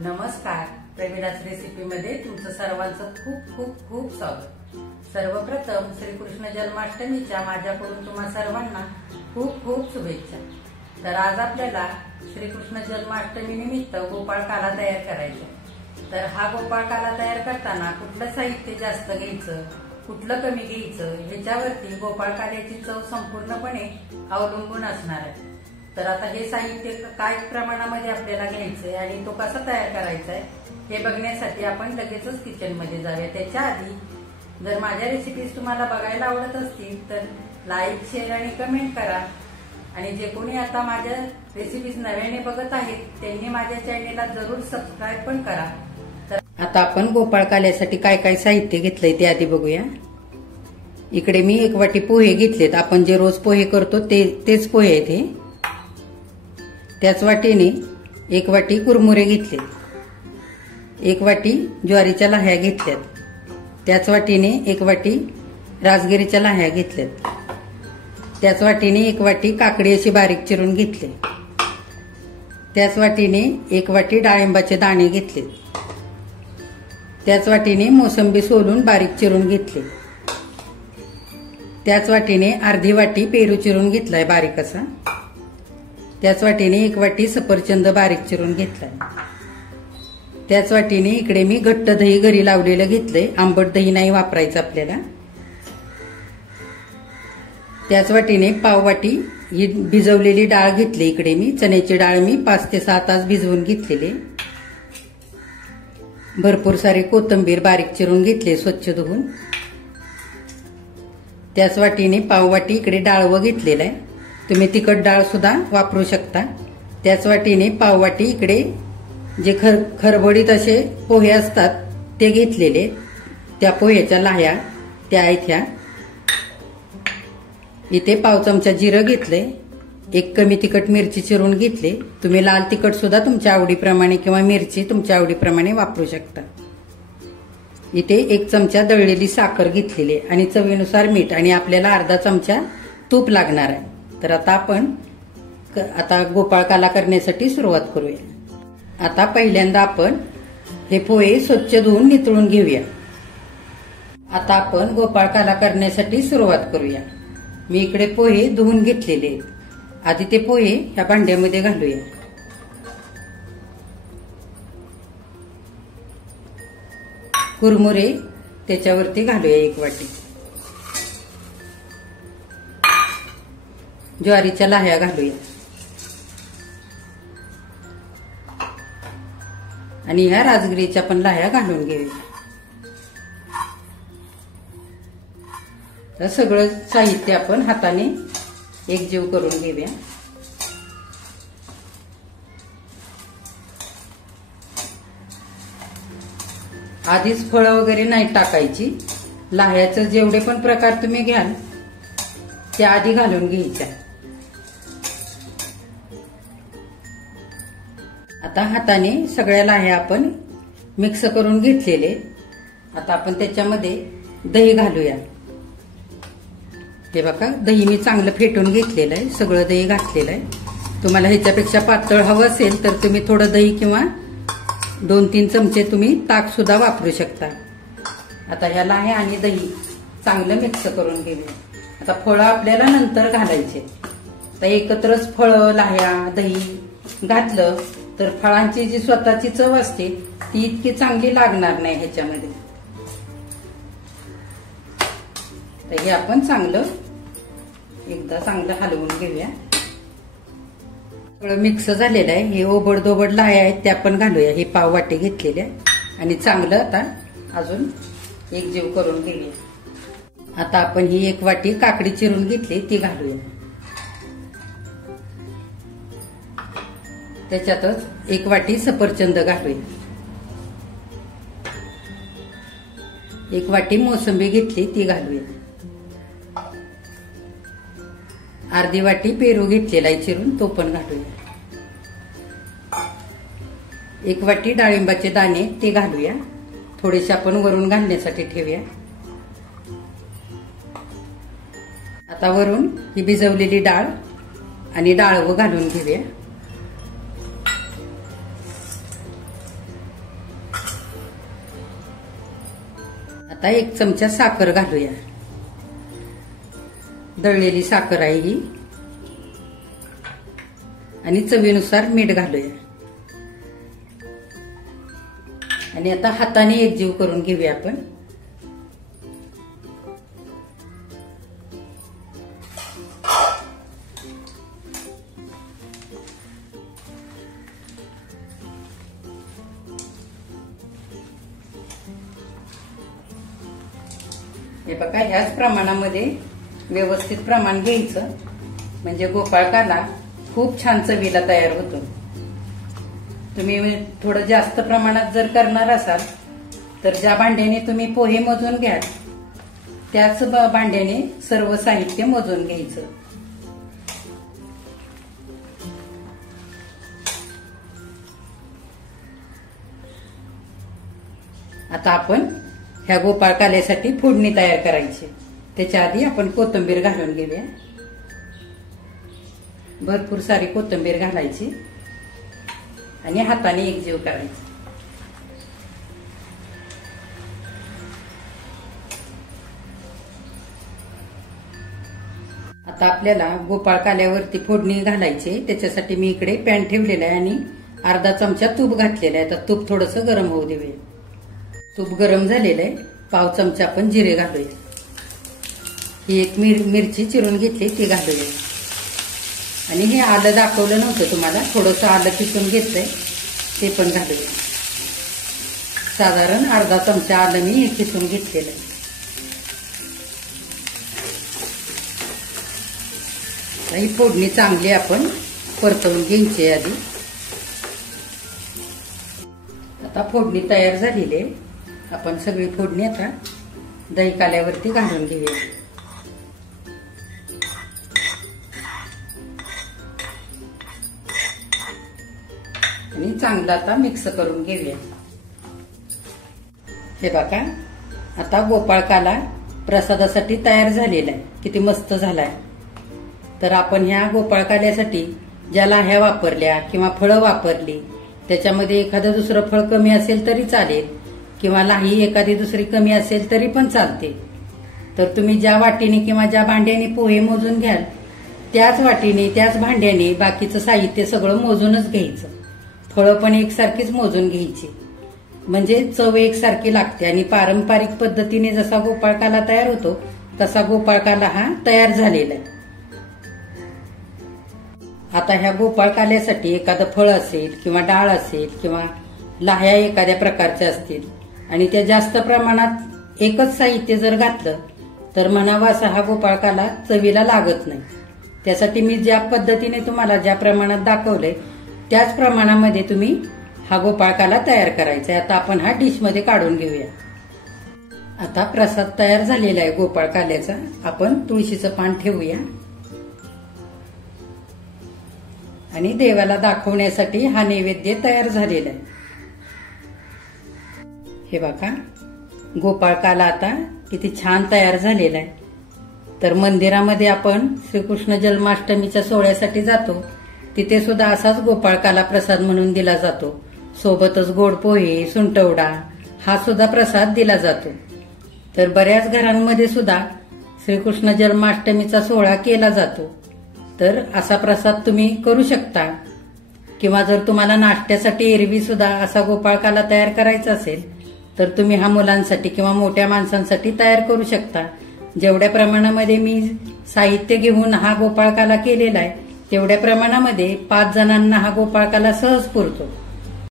नमस्कार, प्रवीणाच रेसिपीमध्ये तुमचं सर्वांचं खूप खूप खूप स्वागत। सर्वप्रथम श्रीकृष्ण जन्माष्टमीच्या माझ्याकडून तुम्हा सर्वांना खूप खूप शुभेच्छा। तर आज आपल्याला श्रीकृष्ण जन्माष्टमी निमित्त गोपाळकाला तयार करायचा। तर हा गोपाळकाला तयार करताना कुठलं साहित्य जास्त घ्यायचं, कुठलं कमी घ्यायचं ह्याच्यावरती गोपाळकाल्याची चव संपूर्णपणे अवलंबून असणार आहे। तर आता हे साहित्य काय प्रमाणामध्ये आपल्याला घ्यायचंय आणि तो कसा तयार करायचा आहे हे बघण्यासाठी आपण लगेचच किचन मध्ये जाऊया। त्याच्या आधी जर माझ्या रेसिपीज तुम्हाला बघायला आवडत असतील तर लाईक, शेअर आणि कमेंट करा। आणि जे कोणी आता माझ्या रेसिपीज नव्याने बघत आहेत त्यांनी माझ्या चॅनेलला जरूर सबस्क्राईब पण करा। तर आता आपण गोपाळकाल्यासाठी काय काय साहित्य घेतलंय ते आधी बघूया। इकडे मी 1 वाटी पोहे घेतलेत। आपण जे रोज पोहे करतो तेच पोहे आहेत हे। त्याच वाटीने 1 वाटी कुरमुरे घेतले, 1 वाटी ज्वारीच्या लाह्या घेतल्यात, त्याच वाटीने 1 वाटी राजगिरीच्या लाह्या घेतल्यात, त्याच वाटीने 1 वाटी काकडी अशी बारीक चिरून घेतले, त्याच वाटीने 1 वाटी डाळिंबाचे दाणे घेतले, त्याच वाटीने मोसंबी सोलून बारीक चिरून घेतले, त्याच वाटीने अर्धी वाटी पेरू चिरून घेतलाय बारीक असा, त्याच वाटीने 1 वाटी सफरचंद बारीक चिरून घेतलाय, त्याच वाटीने इकडे मी घट्ट दही घरी लावलेलं घेतलंय, आंबट दही नाही वापरायचं आपल्याला। त्याच वाटीने पाव वाटी ही भिजवलेली डाळ घेतली। इकडे मी चण्याची डाळ मी 5 ते 6 तास भिजवून घेतलेली। भरपूर सारी कोथिंबीर बारीक चिरून घेतली स्वच्छ धुवून। त्याच वाटीने पाव वाटी इकडे डाळवं घेतलेलं आहे, तुम्ही तिखट डाळ सुद्धा वापरू शकता। त्याच वाटीने पाव वाटी इकडे जे खरबडीत असे पोहे असतात ते घेतलेले, त्या पोह्याच्या लाह्या त्या आहेत ह्या। इथे पाव चमचा जिरं घेतले, 1 कमी तिखट मिरची चिरून घेतली। तुम्ही लाल तिखट सुद्धा तुमच्या आवडीप्रमाणे किंवा मिरची तुमच्या आवडीप्रमाणे वापरू शकता। इथे 1 चमचा दळलेली साखर घेतलेली आणि चवीनुसार मीठ आणि आपल्याला अर्धा चमचा तूप लागणार आहे। तर आता आपण गोपाळकाला करण्यासाठी सुरुवात करूया। आता पहिल्यांदा आपण हे पोहे स्वच्छ धुवून नितळून घेऊया। आता आपण गोपाळकाला करण्यासाठी सुरुवात करूया। मी इकडे पोहे धुवून घेतलेले आहेत। आधी ते पोहे ह्या भांड्यामध्ये घालूया। कुरमुरे त्याच्यावरती घालूया 1 वाटी, ज्वारीच्या लाह्या घालूया आणि ह्या राजगिरीच्या पण लाह्या घालून घेऊया। तर सगळं साहित्य आपण हाताने एकजीव करून घेऊया। आधीच फळं वगैरे नाही टाकायची, लाह्याचं जेवढे पण प्रकार तुम्ही घ्याल ते आधी घालून घ्यायच्या। आता हाताने सगळ्या लाह्या आपण मिक्स करून घेतलेले। आता आपण त्याच्यामध्ये दही घालूया। हे बघा, दही मी चांगलं फेटून घेतलेलं आहे, सगळं दही घातलेलं आहे। तुम्हाला ह्याच्यापेक्षा पातळ हवं असेल तर तुम्ही थोडं दही किंवा 2-3 चमचे तुम्ही ताक सुद्धा वापरू शकता। आता ह्या लाह्या आणि दही चांगलं मिक्स करून घेऊया। आता फळं आपल्याला नंतर घालायचे। तर एकत्रच फळं, लाह्या, दही घातलं तर फळांची जी स्वतःची चव असते ती इतकी चांगली लागणार नाही ह्याच्यामध्ये। तर हे आपण एकदा चांगलं हलवून घेऊया। सगळं मिक्स झालेलं आहे। हे ओबड-दोबड लाह्या आहेत त्या पण घालूया। हे पाव वाटी घेतलेल्या आणि चांगलं आता अजून एकजीव करून घेऊया। आता आपण ही 1 वाटी काकडी चिरून घेतली ती घालूया। त्याच्यातच 1 वाटी सफरचंद घालूया, 1 वाटी मोसंबी घेतली ती घालूया, अर्धी वाटी पेरू घेतलेला आहे चिरून तो पण घालूया, 1 वाटी डाळिंबाचे दाणे ते घालूया। थोडेसे आपण वरून घालण्यासाठी ठेवूया। आता वरून ही भिजवलेली डाळ आणि डाळवं घालून घेऊया। आता 1 चमचा साखर घालूया. दळलेली साखर आहे ही. आणि चवीनुसार मीठ घालूया. आणि आता हाताने एकजीव करून घेऊया आपण. हे बघा, ह्याच प्रमाणामध्ये व्यवस्थित प्रमाण घ्यायचं, म्हणजे गोपाळकाला खूप छान चवीला तयार होतो. तुम्ही थोडं जास्त प्रमाणात जर करणार असाल तर ज्या भांड्याने तुम्ही पोहे मोजून घ्याल त्याच भांड्याने सर्व साहित्य मोजून घ्यायचं. आता आपण ह्या गोपाळकाल्यासाठी फोडणी तयार करायची. त्याच्या आधी आपण कोथिंबीर घालून घेऊया. भरपूर सारी कोथिंबीर घालायची आणि हाताने एकजीव करायची. आता आपल्याला गोपाळकाल्यावरती फोडणी घालायची. त्याच्यासाठी मी इकडे पॅन ठेवलेला आहे आणि अर्धा चमचा तूप घातलेला आहे. तर तूप थोडंसं गरम होऊ देऊया. तूप गरम झालेलं आहे. पाव चमचा आपण जिरे घालूया. ही एक मिरची चिरून घेतली ती घालूया. आणि हे आलं दाखवलं नव्हतं तुम्हाला, थोडंसं आलं किसून घेतलंय ते पण घालूया. साधारण अर्धा चमचा आलं मी हे किसून घेतलेलं आहे. ही फोडणी चांगली आपण परतवून घ्यायची आधी. आता फोडणी तयार झालेली आहे. आपण सगळी फोडणी आता दही काल्यावरती घालून घेऊया. आणि चांगलं आता मिक्स करून घेऊया. हे बघा, आता गोपाळकाला प्रसादासाठी तयार झालेला आहे. किती मस्त झालाय. तर आपण ह्या गोपाळकाल्यासाठी ज्या लाह्या वापरल्या किंवा फळं वापरली, त्याच्यामध्ये एखादं दुसरं फळ कमी असेल तरी चालेल, किंवा लाही एखादी दुसरी कमी असेल तरी पण चालते. तर तुम्ही ज्या वाटीने किंवा ज्या भांड्याने पोहे मोजून घ्याल त्याच वाटीने त्याच भांड्याने बाकीचं साहित्य सगळं मोजूनच घ्यायचं. फळं पण एकसारखीच मोजून घ्यायची, म्हणजे चव एकसारखी लागते. आणि पारंपरिक पद्धतीने जसा गोपाळकाला तयार होतो तसा गोपाळकाला हा तयार झालेला आहे. आता ह्या गोपाळकाल्यासाठी एखादं फळ असेल किंवा डाळ असेल किंवा लाह्या एखाद्या प्रकारच्या असतील आणि त्या जास्त प्रमाणात एकच साहित्य जर घातलं तर म्हणावा असा हा गोपाळकाला चवीला लागत नाही. त्यासाठी मी ज्या पद्धतीने तुम्हाला ज्या प्रमाणात दाखवलंय त्याच प्रमाणामध्ये तुम्ही हा गोपाळकाला तयार करायचा आहे. आता आपण हा डिशमध्ये काढून घेऊया. आता प्रसाद तयार झालेला आहे गोपाळकाल्याचा. आपण तुळशीचं पान ठेवूया आणि देवाला दाखवण्यासाठी हा नैवेद्य तयार झालेला आहे. हे बघा, गोपाळकाला आता किती छान तयार झालेला आहे. तर मंदिरामध्ये आपण श्रीकृष्ण जन्माष्टमीच्या सोहळ्यासाठी जातो, तिथे सुद्धा असाच गोपाळकाला प्रसाद म्हणून दिला जातो. सोबतच गोड पोहे, सुंटवडा हा सुद्धा प्रसाद दिला जातो. तर बऱ्याच घरांमध्ये सुद्धा श्रीकृष्ण जन्माष्टमीचा सोहळा केला जातो. तर असा प्रसाद तुम्ही करू शकता. किंवा जर तुम्हाला नाश्त्यासाठी एरवी सुद्धा असा गोपाळकाला तयार करायचा असेल तर तुम्ही हा मुलांसाठी किंवा मोठ्या माणसांसाठी तयार करू शकता. जेवढ्या प्रमाणामध्ये मी साहित्य घेऊन हा गोपाळकाला केलेला आहे तेवढ्या प्रमाणामध्ये 5 जणांना हा गोपाळकाला सहज पुरतो.